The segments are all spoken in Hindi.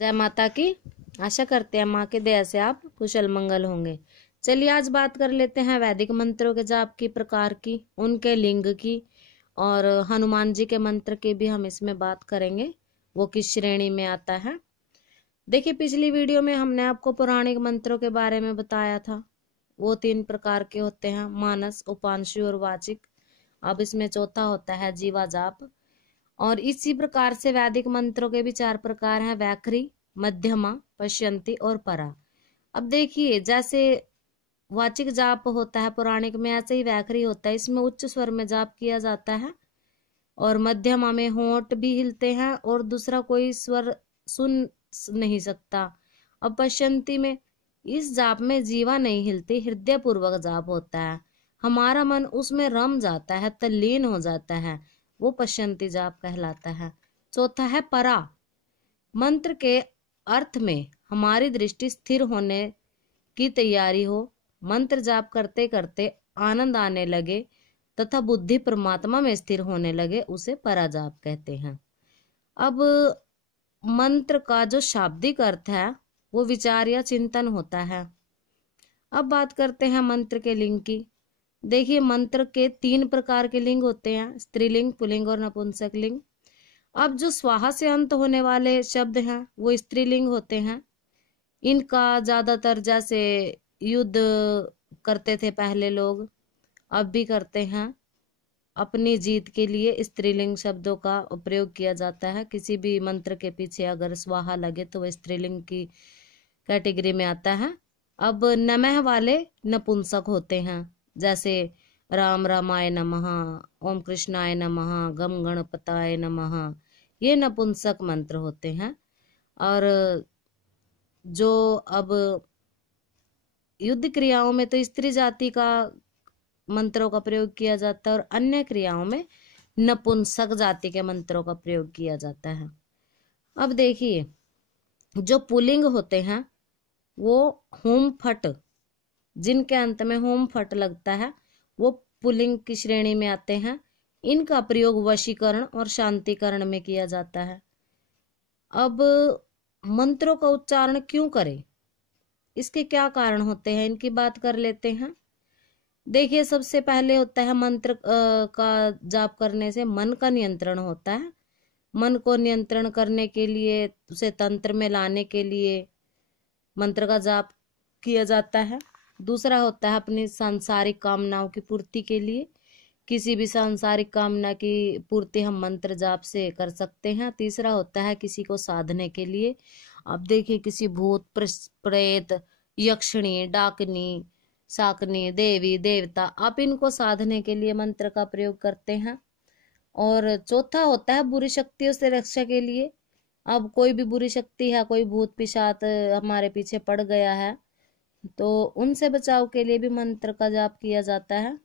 जय माता की। आशा करते हैं माँ के दया से आप कुशल मंगल होंगे। चलिए आज बात कर लेते हैं वैदिक मंत्रों के जाप की प्रकार की, उनके लिंग की, और हनुमान जी के मंत्र की भी हम इसमें बात करेंगे, वो किस श्रेणी में आता है। देखिए, पिछली वीडियो में हमने आपको पौराणिक मंत्रों के बारे में बताया था। वो 3 प्रकार के होते हैं, मानस, उपांशु और वाचिक। अब इसमें चौथा होता है जीवा जाप। और इसी प्रकार से वैदिक मंत्रों के भी 4 प्रकार हैं, वैखरी, मध्यमा, पश्यंती और परा। अब देखिए, जैसे वाचिक जाप होता है पौराणिक में, ऐसे ही वैखरी होता है। इसमें उच्च स्वर में जाप किया जाता है और मध्यमा में होंठ भी हिलते हैं और दूसरा कोई स्वर सुन नहीं सकता। अब पश्यंती में, इस जाप में जीवा नहीं हिलती, हृदय पूर्वक जाप होता है, हमारा मन उसमें रम जाता है, तल्लीन हो जाता है, वो पश्यंती जाप कहलाता है। चौथा है परा। मंत्र के अर्थ में हमारी दृष्टि स्थिर होने की तैयारी हो, मंत्र जाप करते करते आनंद आने लगे तथा बुद्धि परमात्मा में स्थिर होने लगे, उसे परा जाप कहते हैं। अब मंत्र का जो शाब्दिक अर्थ है वो विचार या चिंतन होता है। अब बात करते हैं मंत्र के लिंग की। देखिए, मंत्र के 3 प्रकार के लिंग होते हैं, स्त्रीलिंग, पुल्लिंग और नपुंसक लिंग। अब जो स्वाहा से अंत होने वाले शब्द हैं वो स्त्रीलिंग होते हैं। इनका ज्यादातर, जैसे युद्ध करते थे पहले लोग, अब भी करते हैं, अपनी जीत के लिए स्त्रीलिंग शब्दों का प्रयोग किया जाता है। किसी भी मंत्र के पीछे अगर स्वाहा लगे तो वह स्त्रीलिंग की कैटेगरी में आता है। अब नमः वाले नपुंसक होते हैं, जैसे राम रामाय नमः, ओम कृष्णाय नमः, गम गणपताय नमः, ये नपुंसक मंत्र होते हैं। और जो अब युद्ध क्रियाओं में तो स्त्री जाति का मंत्रों का प्रयोग किया जाता है और अन्य क्रियाओं में नपुंसक जाति के मंत्रों का प्रयोग किया जाता है। अब देखिए, जो पुल्लिंग होते हैं वो होम फट, जिनके अंत में होम फट लगता है, वो पुल्लिंग की श्रेणी में आते हैं। इनका प्रयोग वशीकरण और शांतिकरण में किया जाता है। अब मंत्रों का उच्चारण क्यों करें, इसके क्या कारण होते हैं, इनकी बात कर लेते हैं। देखिए, सबसे पहले होता है मंत्र का जाप करने से मन का नियंत्रण होता है। मन को नियंत्रण करने के लिए, उसे तंत्र में लाने के लिए मंत्र का जाप किया जाता है। दूसरा होता है अपनी सांसारिक कामनाओं की पूर्ति के लिए। किसी भी सांसारिक कामना की पूर्ति हम मंत्र जाप से कर सकते हैं। तीसरा होता है किसी को साधने के लिए। अब देखिए, किसी भूत प्रेत, यक्षिणी, डाकनी, शाकनी, देवी देवता, आप इनको साधने के लिए मंत्र का प्रयोग करते हैं। और चौथा होता है बुरी शक्तियों से रक्षा के लिए। अब कोई भी बुरी शक्ति है, कोई भूत पिशाच हमारे पीछे पड़ गया है, तो उनसे बचाव के लिए भी मंत्र का जाप किया जाता है।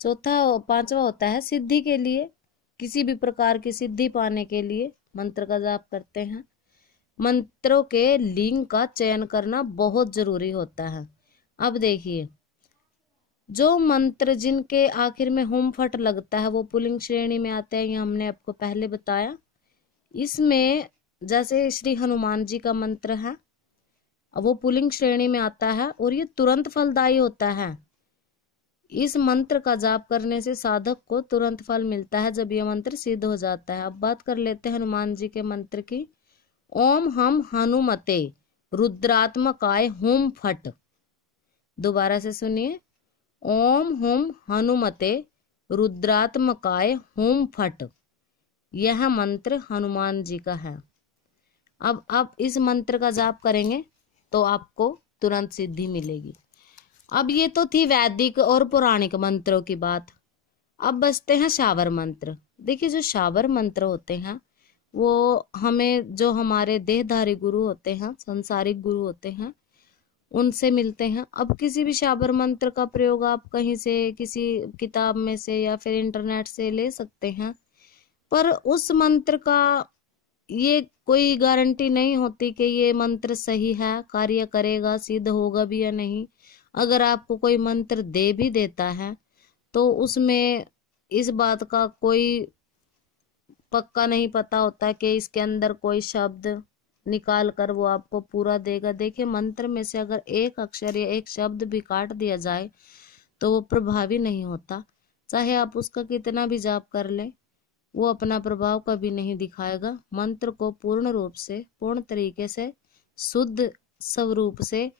पांचवा होता है सिद्धि के लिए, किसी भी प्रकार की सिद्धि पाने के लिए मंत्र का जाप करते हैं। मंत्रों के लिंग का चयन करना बहुत जरूरी होता है। अब देखिए, जो मंत्र जिनके आखिर में होम फट लगता है वो पुल्लिंग श्रेणी में आते हैं, ये हमने आपको पहले बताया। इसमें जैसे श्री हनुमान जी का मंत्र है, वो पुल्लिंग श्रेणी में आता है और ये तुरंत फलदायी होता है। इस मंत्र का जाप करने से साधक को तुरंत फल मिलता है जब यह मंत्र सिद्ध हो जाता है। अब बात कर लेते हैं हनुमान जी के मंत्र की। ओम हम हनुमते रुद्रात्मकाय हुम फट। दोबारा से सुनिए, ओम हुम हनुमते रुद्रात्मकाय हुम फट। यह मंत्र हनुमान जी का है। अब आप इस मंत्र का जाप करेंगे तो आपको तुरंत सिद्धि मिलेगी। अब ये तो थी वैदिक और पौराणिक मंत्रों की बात। अब बचते हैं शावर मंत्र। देखिए, जो शावर मंत्र होते हैं वो हमें, जो हमारे देहधारी गुरु होते हैं, संसारिक गुरु होते हैं, उनसे मिलते हैं। अब किसी भी शाबर मंत्र का प्रयोग आप कहीं से, किसी किताब में से या फिर इंटरनेट से ले सकते हैं, पर उस मंत्र का ये कोई गारंटी नहीं होती कि ये मंत्र सही है, कार्य करेगा, सिद्ध होगा भी या नहीं। अगर आपको कोई मंत्र दे भी देता है तो उसमें इस बात का कोई पक्का नहीं पता होता कि इसके अंदर कोई शब्द निकाल कर वो आपको पूरा देगा। देखिए मंत्र में से अगर एक अक्षर या एक शब्द भी काट दिया जाए तो वो प्रभावी नहीं होता, चाहे आप उसका कितना भी जाप कर ले, वो अपना प्रभाव कभी नहीं दिखाएगा। मंत्र को पूर्ण रूप से, पूर्ण तरीके से, शुद्ध स्वरूप से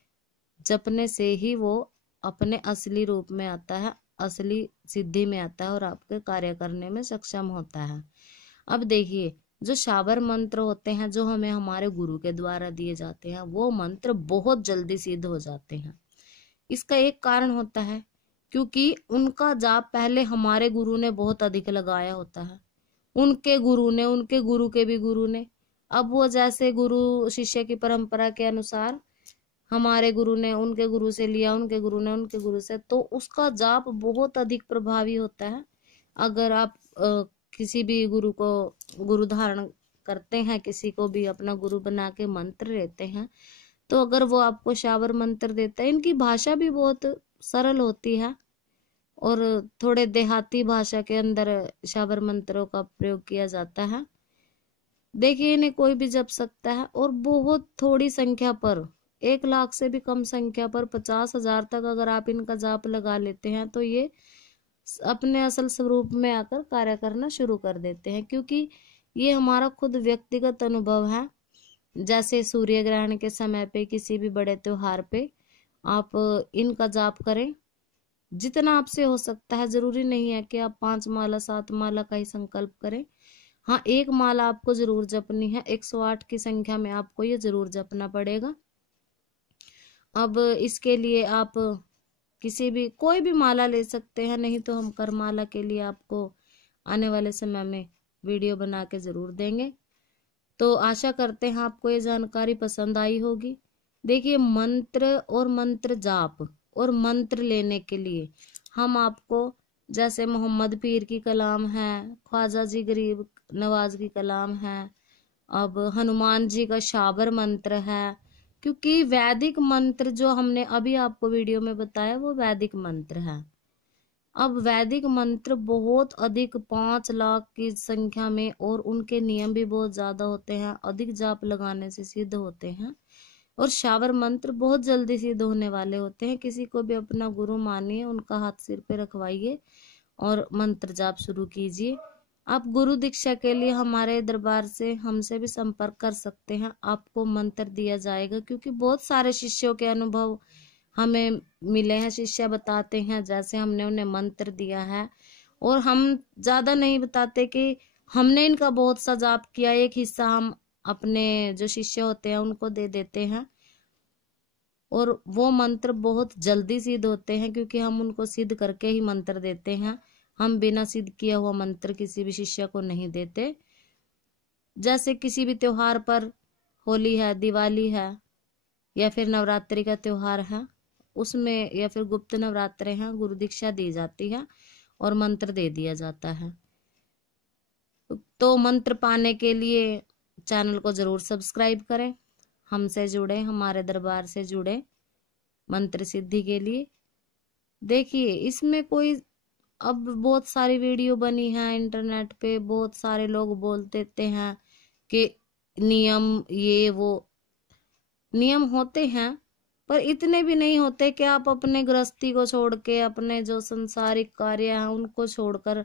जपने से ही वो अपने असली रूप में आता है, असली सिद्धि में आता है और आपके कार्य करने में सक्षम होता है। अब देखिए जो शाबर मंत्र होते हैं जो हमें हमारे गुरु के द्वारा दिए जाते हैं, वो मंत्र बहुत जल्दी सिद्ध हो जाते हैं। इसका एक कारण होता है क्योंकि उनका जाप पहले हमारे गुरु ने बहुत अधिक लगाया होता है, उनके गुरु ने, उनके गुरु के भी गुरु ने। अब वो जैसे गुरु शिष्य की परंपरा के अनुसार हमारे गुरु ने उनके गुरु से लिया, उनके गुरु ने उनके गुरु से, तो उसका जाप बहुत अधिक प्रभावी होता है। अगर आप किसी भी गुरु को गुरु धारण करते हैं, किसी को भी अपना गुरु बना के मंत्र लेते हैं, तो अगर वो आपको शाबर मंत्र देता है, इनकी भाषा भी बहुत सरल होती है और थोड़े देहाती भाषा के अंदर शाबर मंत्रों का प्रयोग किया जाता है। देखिए इन्हें कोई भी जप सकता है और बहुत थोड़ी संख्या पर, 1 लाख से भी कम संख्या पर 50,000 तक अगर आप इनका जाप लगा लेते हैं तो ये अपने असल स्वरूप में आकर कार्य करना शुरू कर देते हैं। क्योंकि ये हमारा खुद व्यक्तिगत अनुभव है। जैसे सूर्य ग्रहण के समय पे, किसी भी बड़े त्योहार पे आप इनका जाप करें जितना आपसे हो सकता है। जरूरी नहीं है कि आप 5 माला 7 माला का ही संकल्प करें। हाँ, 1 माला आपको जरूर जपनी है, 108 की संख्या में आपको ये जरूर जपना पड़ेगा। अब इसके लिए आप किसी भी कोई भी माला ले सकते हैं, नहीं तो हम करमाला के लिए आपको आने वाले समय में वीडियो बना के जरूर देंगे। तो आशा करते हैं आपको ये जानकारी पसंद आई होगी। देखिए मंत्र और मंत्र जाप और मंत्र लेने के लिए हम आपको, जैसे मोहम्मद पीर की कलाम है, ख्वाजा जी गरीब नवाज की कलाम है, अब हनुमान जी का शाबर मंत्र है, क्योंकि वैदिक मंत्र जो हमने अभी आपको वीडियो में बताया वो वैदिक मंत्र है। अब वैदिक मंत्र बहुत अधिक 5 लाख की संख्या में, और उनके नियम भी बहुत ज्यादा होते हैं, अधिक जाप लगाने से सिद्ध होते हैं। और शाबर मंत्र बहुत जल्दी सिद्ध होने वाले होते हैं। किसी को भी अपना गुरु मानिए, उनका हाथ सिर पे रखवाइए और मंत्र जाप शुरू कीजिए। आप गुरु दीक्षा के लिए हमारे दरबार से हमसे भी संपर्क कर सकते हैं, आपको मंत्र दिया जाएगा। क्योंकि बहुत सारे शिष्यों के अनुभव हमें मिले हैं, शिष्य बताते हैं जैसे हमने उन्हें मंत्र दिया है, और हम ज्यादा नहीं बताते कि हमने इनका बहुत सा जाप किया, एक हिस्सा हम अपने जो शिष्य होते हैं उनको दे देते हैं, और वो मंत्र बहुत जल्दी सिद्ध होते हैं क्योंकि हम उनको सिद्ध करके ही मंत्र देते हैं। हम बिना सिद्ध किया हुआ मंत्र किसी भी शिष्य को नहीं देते। जैसे किसी भी त्योहार पर, होली है, दिवाली है, या फिर नवरात्रि का त्योहार है, उसमें या फिर गुप्त नवरात्रे हैं, गुरु दीक्षा दी जाती है और मंत्र दे दिया जाता है। तो मंत्र पाने के लिए चैनल को जरूर सब्सक्राइब करें, हमसे जुड़े, हमारे दरबार से जुड़े मंत्र सिद्धि के लिए। देखिए इसमें कोई, अब बहुत सारी वीडियो बनी है इंटरनेट पे, बहुत सारे लोग बोल देते हैं कि नियम, ये वो नियम होते हैं, पर इतने भी नहीं होते कि आप अपने गृहस्थी को छोड़ के, अपने जो संसारिक कार्य हैं उनको छोड़कर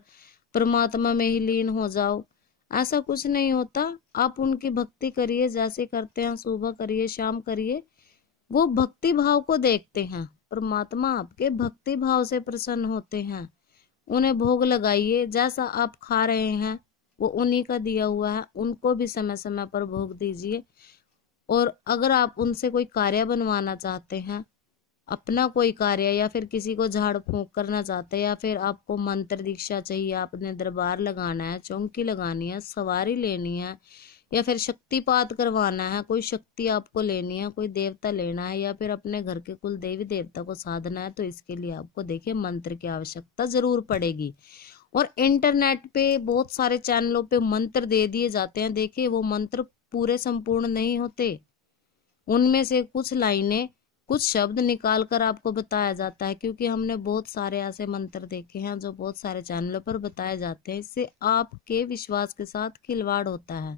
परमात्मा में ही लीन हो जाओ। ऐसा कुछ नहीं होता। आप उनकी भक्ति करिए, जैसे करते हैं, सुबह करिए, शाम करिए, वो भक्ति भाव को देखते हैं। परमात्मा आपके भक्ति भाव से प्रसन्न होते हैं। उन्हें भोग लगाइए, जैसा आप खा रहे हैं वो उन्हीं का दिया हुआ है, उनको भी समय समय पर भोग दीजिए। और अगर आप उनसे कोई कार्य बनवाना चाहते हैं, अपना कोई कार्य, या फिर किसी को झाड़ फूंक करना चाहते हैं, या फिर आपको मंत्र दीक्षा चाहिए, आपने दरबार लगाना है, चौकी लगानी है, सवारी लेनी है, या फिर शक्तिपात करवाना है, कोई शक्ति आपको लेनी है, कोई देवता लेना है, या फिर अपने घर के कुल देवी देवता को साधना है, तो इसके लिए आपको देखिए मंत्र की आवश्यकता जरूर पड़ेगी। और इंटरनेट पे बहुत सारे चैनलों पे मंत्र दे दिए जाते हैं। देखिए वो मंत्र पूरे संपूर्ण नहीं होते, उनमें से कुछ लाइनें, कुछ शब्द निकाल कर आपको बताया जाता है। क्योंकि हमने बहुत सारे ऐसे मंत्र देखे हैं जो बहुत सारे चैनलों पर बताए जाते हैं, इससे आपके विश्वास के साथ खिलवाड़ होता है।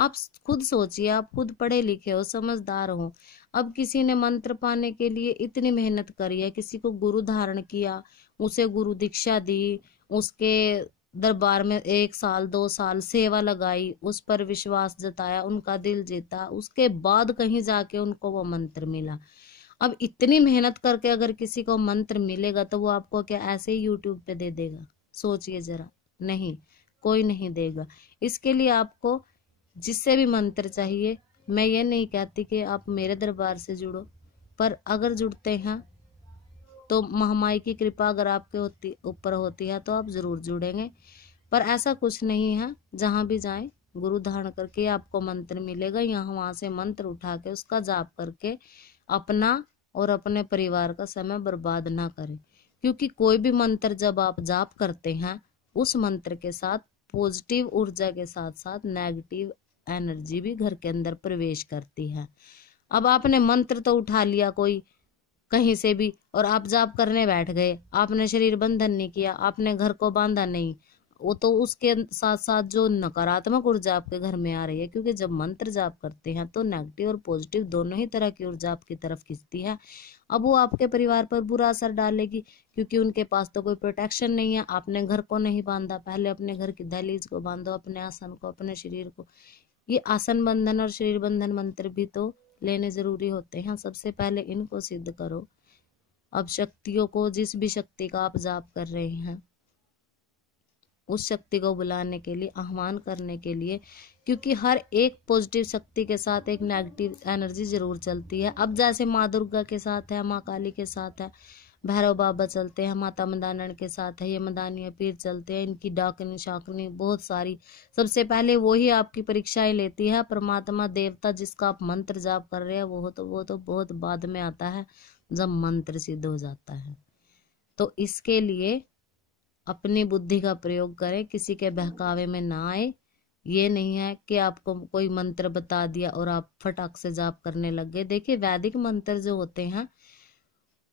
आप खुद सोचिए, आप खुद पढ़े लिखे हो, समझदार हो। अब किसी ने मंत्र पाने के लिए इतनी मेहनत करी है, किसी को गुरु धारण किया, उसे गुरु दीक्षा दी, उसके दरबार में 1 साल 2 साल सेवा लगाई, उस पर विश्वास जताया, उनका दिल जीता, उसके बाद कहीं जाके उनको वो मंत्र मिला। अब इतनी मेहनत करके अगर किसी को मंत्र मिलेगा तो वो आपको क्या ऐसे ही यूट्यूब पे दे देगा? सोचिए जरा। नहीं, कोई नहीं देगा। इसके लिए आपको जिससे भी मंत्र चाहिए, मैं ये नहीं कहती कि आप मेरे दरबार से जुड़ो, पर अगर जुड़ते हैं तो महामाई की कृपा अगर आपके ऊपर होती है तो आप जरूर जुड़ेंगे। पर ऐसा कुछ नहीं है, जहां भी जाएं गुरु धारण करके आपको मंत्र मिलेगा, यहाँ वहां से मंत्र उठा के उसका जाप करके अपना और अपने परिवार का समय बर्बाद ना करें। क्योंकि कोई भी मंत्र जब आप जाप करते हैं, उस मंत्र के साथ पॉजिटिव ऊर्जा के साथ साथ नेगेटिव एनर्जी भी घर के अंदर प्रवेश करती है। अब आपने मंत्र तो उठा लिया कोई कहीं से भी और आप जाप करने बैठ गए, आपने शरीर बंधन नहीं किया, आपने घर को बांधा नहीं, वो तो उसके साथ साथ जो नकारात्मक ऊर्जा आपके घर में आ रही है, क्योंकि जब मंत्र जाप करते हैं तो नेगेटिव और पॉजिटिव दोनों ही तरह की ऊर्जा आपकी तरफ खींचती है। अब वो आपके परिवार पर बुरा असर डालेगी, क्योंकि उनके पास तो कोई प्रोटेक्शन नहीं है। आपने घर को नहीं बांधा, पहले अपने घर की दहलीज को बांधो, अपने आसन को, अपने शरीर को। ये आसन बंधन और शरीर बंधन मंत्र भी तो लेने जरूरी होते हैं, सबसे पहले इनको सिद्ध करो। अब शक्तियों को, जिस भी शक्ति का आप जाप कर रहे हैं, उस शक्ति को बुलाने के लिए, आह्वान करने के लिए, क्योंकि हर एक पॉजिटिव शक्ति के साथ एक नेगेटिव एनर्जी जरूर चलती है। अब जैसे माँ दुर्गा के साथ है, माँ काली के साथ है, भैरव बाबा चलते हैं, माता मदानन के साथ है, ये मदानिया पीर चलते हैं, इनकी डाकनी शाकनी बहुत सारी। सबसे पहले वो ही आपकी परीक्षाएं लेती है। परमात्मा देवता जिसका आप मंत्र जाप कर रहे हैं वो तो बहुत बाद में आता है, जब मंत्र सिद्ध हो जाता है। तो इसके लिए अपनी बुद्धि का प्रयोग करें, किसी के बहकावे में ना आए। ये नहीं है कि आपको कोई मंत्र बता दिया और आप फटाक से जाप करने लग गए। देखिए, वैदिक मंत्र जो होते हैं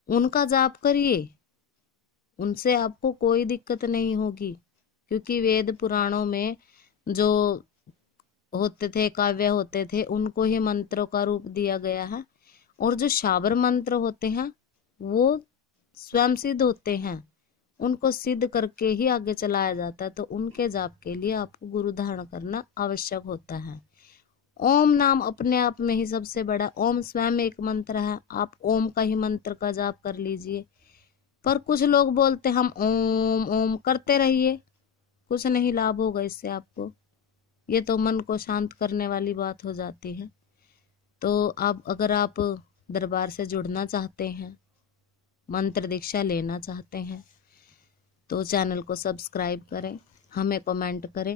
उनका जाप करिए, उनसे आपको कोई दिक्कत नहीं होगी, क्योंकि वेद पुराणों में जो होते थे, काव्य होते थे, उनको ही मंत्रों का रूप दिया गया है। और जो शाबर मंत्र होते हैं वो स्वयं सिद्ध होते हैं, उनको सिद्ध करके ही आगे चलाया जाता है। तो उनके जाप के लिए आपको गुरु धारण करना आवश्यक होता है। ओम नाम अपने आप में ही सबसे बड़ा, ओम स्वयं एक मंत्र है, आप ओम का ही मंत्र का जाप कर लीजिए। पर कुछ लोग बोलते हम ओम ओम करते रहिए, कुछ नहीं लाभ होगा इससे आपको। ये तो मन को शांत करने वाली बात हो जाती है। तो अगर आप दरबार से जुड़ना चाहते हैं, मंत्र दीक्षा लेना चाहते हैं, तो चैनल को सब्सक्राइब करें, हमें कमेंट करें।